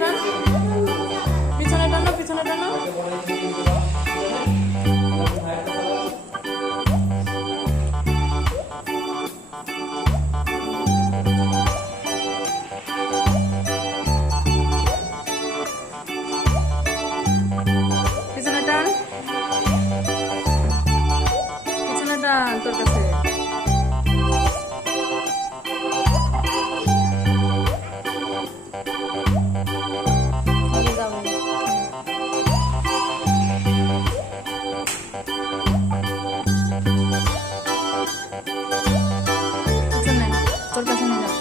টান, পিছনে টানো, পিছনে টানো। পিছনে টান, পিছনে টান তোর কাছে। তোর কাছে নিয়ে যাও।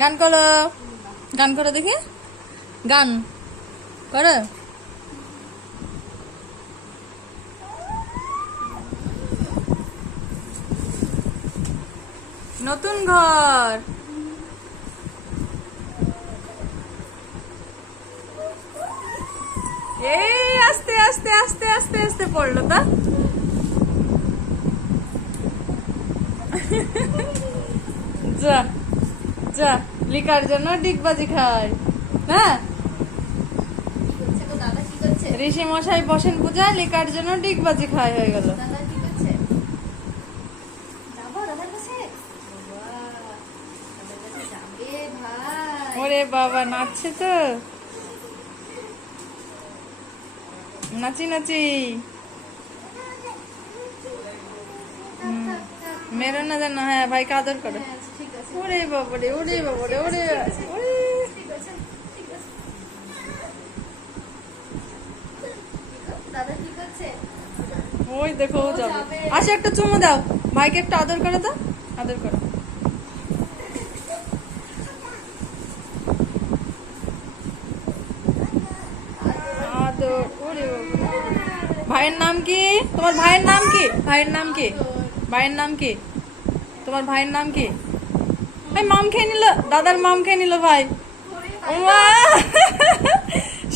গান করো, গান করো দেখি, গান করো। নতুন ঘর, এই আস্তে আস্তে আস্তে আস্তে আস্তে পড়লো তা। যা যা, লিকার জন্য ডিগবাজি খায়। হ্যাঁ, ঋষি মশাই বসেন পূজায়, লিকার জন্য ডিগবাজি খায় হয়ে গেল। ওরে বাবা, নাচছে তো, নাচি নাচি। মেরো না জানো, হ্যাঁ ভাইকে আদর করো। ওরে বাবারে, ওরে বাবারে, ওরে ওরে। ওই দেখো ও যাবে। আসো একটা চুমু দাও, ভাইকে একটা আদর করো তো, আদর করো। আদর, ওরে বাবা। ভাইয়ের নাম কি? তোমার ভাইয়ের নাম কি? ভাইয়ের নাম কি? ভাইয়ের নাম কি? তোমার ভাইয়ের নাম কি? ভাই মাম খেয়ে নিল, দাদার মাম খেয়ে নিল ভাই।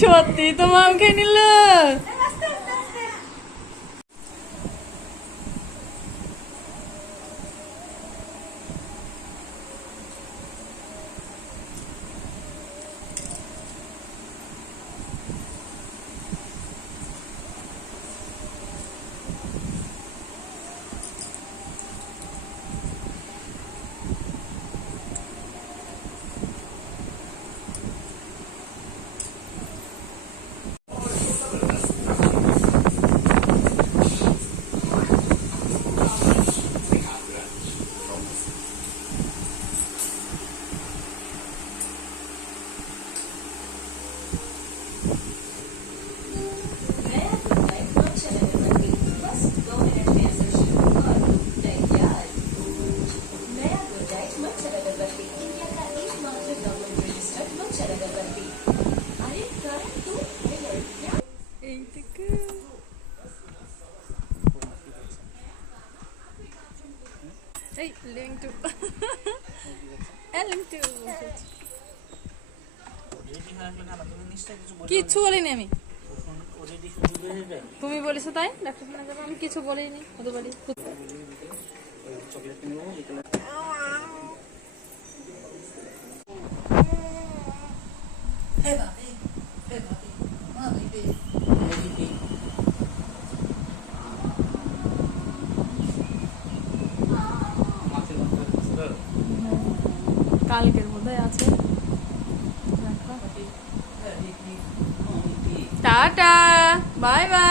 সত্যি তো মাম খেয়ে নিল। এইটুকু এই লিংটু লিংটু কিচ্ছু বলিনি আমি তুমি বলেছো তাই ডাক্তারখানা যাবো আমি কিছু বলিনি হতে পারি কালকের বোধহয় আছে টাটা বাই বাই